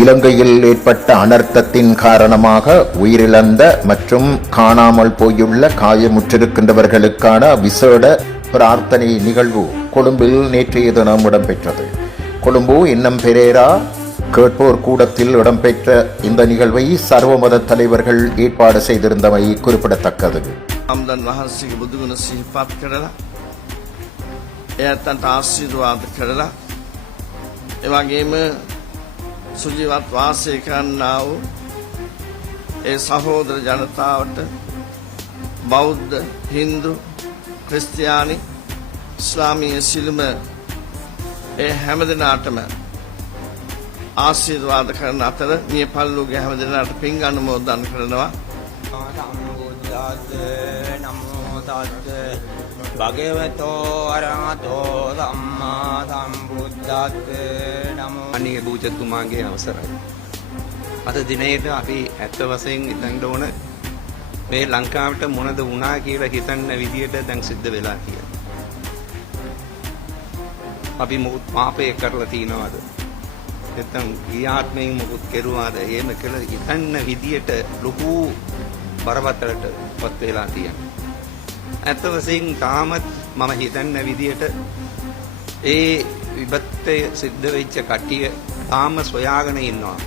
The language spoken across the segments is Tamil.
இலங்கையில் ஏற்பட்ட அனர்த்தத்தின் காரணமாக உயிரிழந்த மற்றும் காணாமல் போயுள்ள காயமுற்றிருக்கின்றவர்களுக்கான விசேட பிரார்த்தனை நிகழ்வு கொழும்பில் நேற்றைய தினம் இடம்பெற்றது கொழும்பு இன்னம் பெரேரா கேட்போர் கூடத்தில் இடம்பெற்ற இந்த நிகழ்வை சர்வமத தலைவர்கள் ஏற்பாடு செய்திருந்தமை குறிப்பிடத்தக்கது අම්දන් වහන්සේගේ බුදුගුණ සිහිපත් කරලා එයත්තන්ට ආශිර්වාද කරලා එවගේම සුජීවත් වාසය කරන්නා වූ ඒ සහෝදර ජනතාවට බෞද්ධ හින්දු ක්‍රිස්තියානි ස්ලාමීය සිළුම ඒ හැම දෙනාටම ආශිර්වාද කරන අතර මිය පල්ලුගේ හැම දෙනාට පින් අනුමෝදන් කරනවා. සම්බුද්ධස්ස නමෝ තස්ස. භගවතෝ අරහතෝ සම්මා සම්බුද්ධස්ස නමෝ අනික භූජතුමාගේ අවසරයි. අද දිනයට අපි ඇත්ත වශයෙන් හිතන්න ඕන මේ ලංකාවට මොනද වුණා කියලා හිතන්න විදියට දැන් සිද්ධ වෙලා කියලා. අපි මොකුත් පාපය කරලා තියනවාද? නැත්නම් ගියාත්මයෙන් මොකුත් කෙරුවාද? එහෙම කියලා හිතන්න විදියට ලොකු බරපතලට පත් වෙලා තියෙනවා. ඇත්ත වශයෙන් තාමත් මම හිතන්න විදියට ඒ විපත්තය සිද්ධ වෙච්ච කට්ටිය තාම සොයාගෙන ඉන්නවා.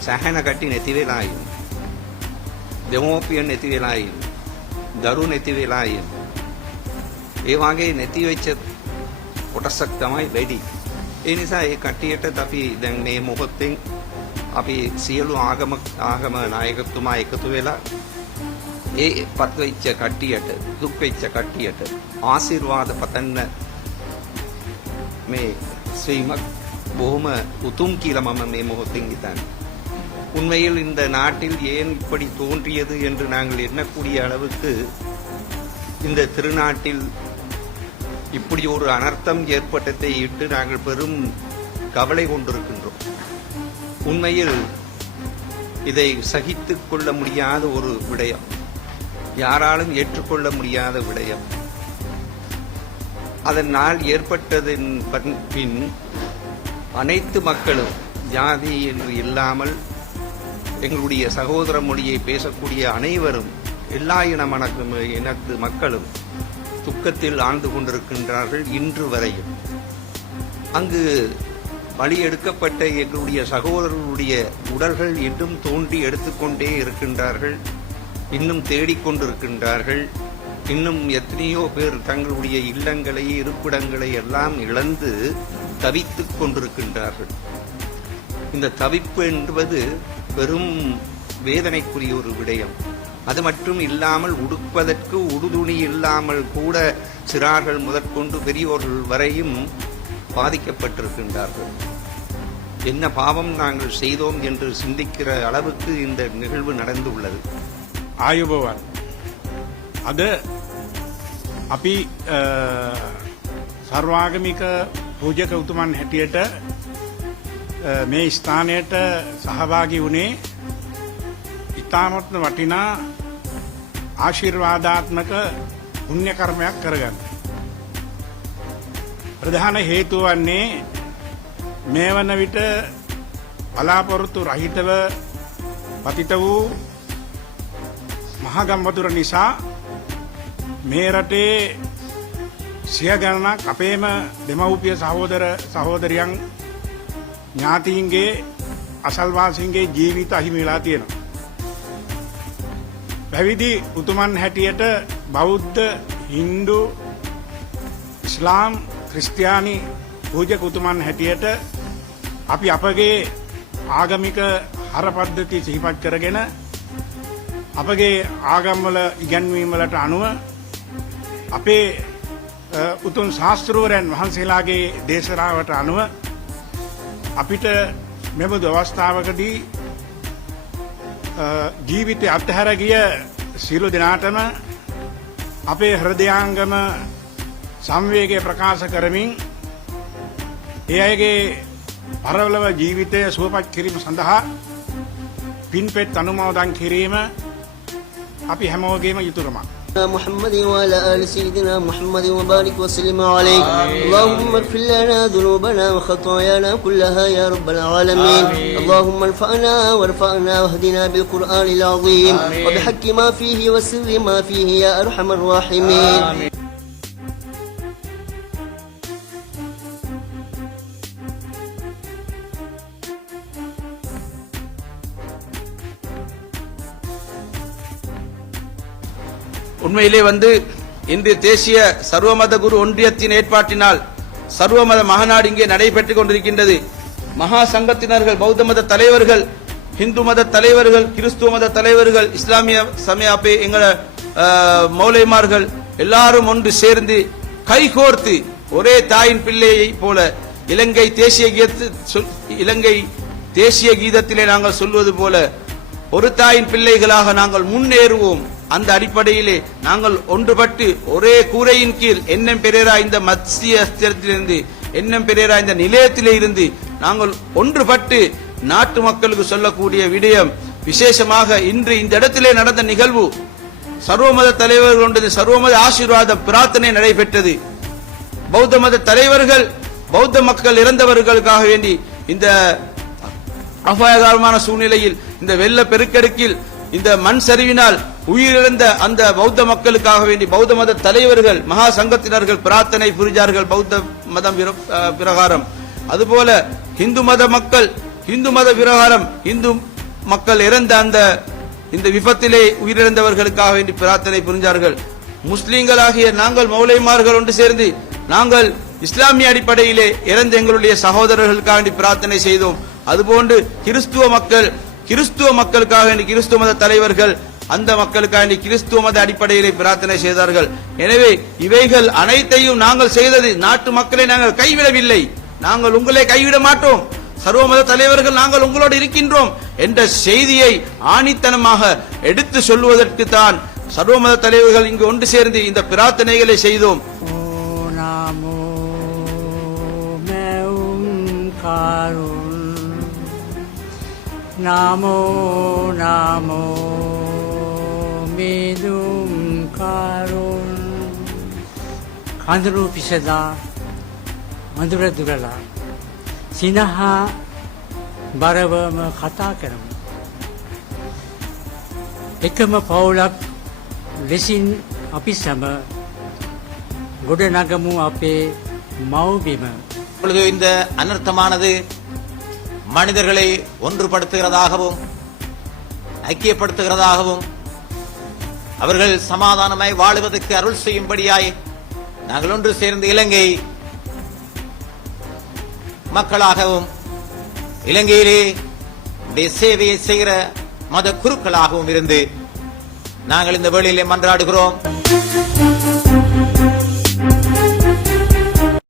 සැහැණ කට්ටිය නැති වෙලා ඉන්නේ. දෙමෝපියන් නැති වෙලා ඉන්නේ. දරු නැති වෙලා ඉන්නේ. ඒ වගේ නැති වෙච්ච කොටසක් තමයි වැඩි. ඒ නිසා ඒ කට්ටියටත් අපි දැන් මේ මොහොතෙන් අපි සියලු ආගම ආගම නායකතුමා එකතු වෙලා ඒ පත් වෙච්ච කට්ටියට දුක් වෙච්ච කට්ටියට ආශිර්වාද පතන්න මේ ஸ்ரீமக் බොහොම උතුම් කියලා මම මේ මොහොතින් හිතන්නේ. உண்மையில் இந்த நாட்டில் ஏன் இப்படி தோன்றியது என்று நாங்கள் எண்ணக்கூடிய அளவுக்கு இந்த திருநாட்டில் இப்படி ஒரு அனர்த்தம் ஏற்பட்டதை இட்டு நாங்கள் பெரும் கவலை கொண்டிருக்கின்றோம் உண்மையில் இதை சகித்துக் கொள்ள முடியாத ஒரு விடயம் யாராலும் ஏற்றுக்கொள்ள முடியாத விடயம். அதனால் ஏற்பட்டதன் பின் அனைத்து மக்களும் ஜாதி என்று இல்லாமல் எங்களுடைய சகோதர மொழியை பேசக்கூடிய அனைவரும் எல்லா இன இனத்து மக்களும் துக்கத்தில் ஆழ்ந்து கொண்டிருக்கின்றார்கள் இன்று வரையும். அங்கு பலி எடுக்கப்பட்ட எங்களுடைய சகோதரர்களுடைய உடல்கள் இன்றும் தோண்டி எடுத்துக்கொண்டே இருக்கின்றார்கள். இன்னும் தேடிக்கொண்டிருக்கின்றார்கள். இன்னும் எத்தனையோ பேர் தங்களுடைய இல்லங்களை இருப்பிடங்களை எல்லாம் இழந்து தவித்துக் கொண்டிருக்கின்றார்கள். இந்த தவிப்பு என்பது பெரும் வேதனைக்குரிய ஒரு விடயம். அது மட்டும் இல்லாமல் உடுப்பதற்கு உடுதுணி இல்லாமல் கூட சிறார்கள் முதற்கொண்டு பெரியோர்கள் வரையும் பாதிக்கப்பட்டிருக்கின்றார்கள். என்ன பாவம் நாங்கள் செய்தோம் என்று சிந்திக்கிற அளவுக்கு இந்த நிகழ்வு நடந்துள்ளது. ආයුබෝවන් අද අපි අ, සර්වාගමික පූජක උතුමන් හැටියට අ, මේ ස්ථානයට සහභාගි වුණේ ඉතාමත්ම වටිනා ආශිර්වාදාත්මක පුුණ්්‍යකර්මයක් කරගන්න. ප්‍රධාන හේතුව වන්නේ මේ වන විට බලාපොරොත්තු රහිතව පතිත වූ මහගම්වතුර නිසා මේ රටේ සිය ගණනක් අපේම දෙමව්පිය සහෝදර සහෝදරියන් ඥාතීන්ගේ අසල්වාසින්ගේ ජීවිත අහිමි වෙලා තියෙනවා. පැවිදි උතුමන් හැටියට බෞද්ධ හින්දු ඉස්ලාම් ක්‍රිස්තියානි පූජක උතුමන් හැටියට අපි අපගේ ආගමික හරපද්ධති සිහිපත් කරගෙන අපගේ ආගම්වල ඉගැන්වීමලට අනුව අපේ අ, උතුම් ශාස්තෘවරයන් වහන්සේලාගේ දේශනාවට අනුව අපිට මෙබඳු අවස්ථාවකදී අ, ජීවිතය අත්හැර ගිය සියලු දෙනාටම අපේ හෘදයාංගම සංවේගය ප්‍රකාශ කරමින් ඒ අයගේ පරවලව ජීවිතය සුවපත් කිරීම සඳහා පින්පෙත් අනුමෝදන් කිරීම අපි හැමෝගේම යුතුකමක්. محمد وعلى آل سيدنا محمد وبارك وسلم عليه اللهم اغفر لنا ذنوبنا وخطايانا كلها يا رب العالمين اللهم ارفعنا وارفعنا واهدنا بالقرآن العظيم وبحق ما فيه وسر ما فيه يا أرحم الراحمين உண்மையிலே வந்து இன்று தேசிய சர்வமத குரு ஒன்றியத்தின் ஏற்பாட்டினால் சர்வமத மகநாடு இங்கே நடைபெற்றுக் கொண்டிருக்கின்றது. மகா சங்கத்தினர்கள் பௌத்த மத தலைவர்கள் இந்து மத தலைவர்கள் கிறிஸ்துவ மத தலைவர்கள் இஸ்லாமிய சமயப்பே எங்கள மௌலைமார்கள் எல்லாரும் ஒன்று சேர்ந்து கைகோர்த்து ஒரே தாயின் பிள்ளையை போல இலங்கை தேசிய கீதத்து சொல்- இலங்கை தேசிய கீதத்திலே நாங்கள் சொல்வது போல ஒரு தாயின் பிள்ளைகளாக நாங்கள் முன்னேறுவோம். அந்த அடிப்படையிலே நாங்கள் ஒன்றுபட்டு ஒரே கூரையின் கீழ் எண்ணம் பெரேரா இந்த மத்தியஸ்திரத்திலிருந்து எண்ணம் பெரேரா இந்த நிலையத்திலே இருந்து நாங்கள் ஒன்றுபட்டு நாட்டு மக்களுக்கு சொல்லக்கூடிய விடயம் விசேஷமாக இன்று இந்த இடத்திலே நடந்த நிகழ்வு சர்வமத தலைவர்கள் கொண்டது சர்வமத ஆசீர்வாத பிரார்த்தனை நடைபெற்றது. பௌத்த மத தலைவர்கள் பௌத்த மக்கள் இறந்தவர்களுக்காக வேண்டி இந்த அபாயகரமான சூழ்நிலையில் இந்த வெள்ள பெருக்கெடுக்கில் இந்த மண் சரிவினால் உயிரிழந்த அந்த பௌத்த மக்களுக்காக வேண்டி பௌத்த மத தலைவர்கள் மகா சங்கத்தினர்கள் பிரார்த்தனை புரிஞ்சார்கள் பௌத்த மதம் பிரகாரம். அதுபோல இந்து மத மக்கள் இந்து மத பிரகாரம் இந்து மக்கள் இறந்த அந்த இந்த விபத்திலே உயிரிழந்தவர்களுக்காக வேண்டி பிரார்த்தனை புரிஞ்சார்கள். முஸ்லீம்களாகிய நாங்கள் மௌலைமார்கள் ஒன்று சேர்ந்து நாங்கள் இஸ்லாமிய அடிப்படையிலே இறந்த எங்களுடைய சகோதரர்களுக்காக வேண்டி பிரார்த்தனை செய்தோம். அதுபோன்று கிறிஸ்துவ மக்கள் கிறிஸ்துவ மக்களுக்காக வேண்டி கிறிஸ்துவ மத தலைவர்கள் அந்த மக்களுக்காக வேண்டி கிறிஸ்துவ மத அடிப்படையிலே பிரார்த்தனை செய்தார்கள். எனவே இவைகள் அனைத்தையும் நாங்கள் செய்தது நாட்டு மக்களை நாங்கள் கைவிடவில்லை. நாங்கள் உங்களை கைவிட மாட்டோம். சர்வமத தலைவர்கள் நாங்கள் உங்களோடு இருக்கின்றோம் என்ற செய்தியை ஆணித்தனமாக எடுத்து சொல்வதற்கு தான் சர்வமத தலைவர்கள் இங்கு ஒன்று சேர்ந்து இந்த பிரார்த்தனைகளை செய்தோம். නමෝ මැවුම් කරුන් නමෝ නමෝ මිදුම් කරුන් කඳුරු පිසදා මඳුර දුරලා සිනහා බරවම කතා කරමු එකම පවුලක් ලෙසින් අපි සැම ගොඩනගමු අපේ මව්බිම இப்பொழுது இந்த அனர்த்தமானது மனிதர்களை ஒன்றுபடுத்துகிறதாகவும் ஐக்கியப்படுத்துகிறதாகவும் அவர்கள் சமாதானமாய் வாழுவதற்கு அருள் செய்யும்படியாய் நாங்கள் ஒன்று சேர்ந்து இலங்கை மக்களாகவும் இலங்கையிலே சேவையை செய்கிற மத குருக்களாகவும் இருந்து நாங்கள் இந்த வேளையிலே மன்றாடுகிறோம்.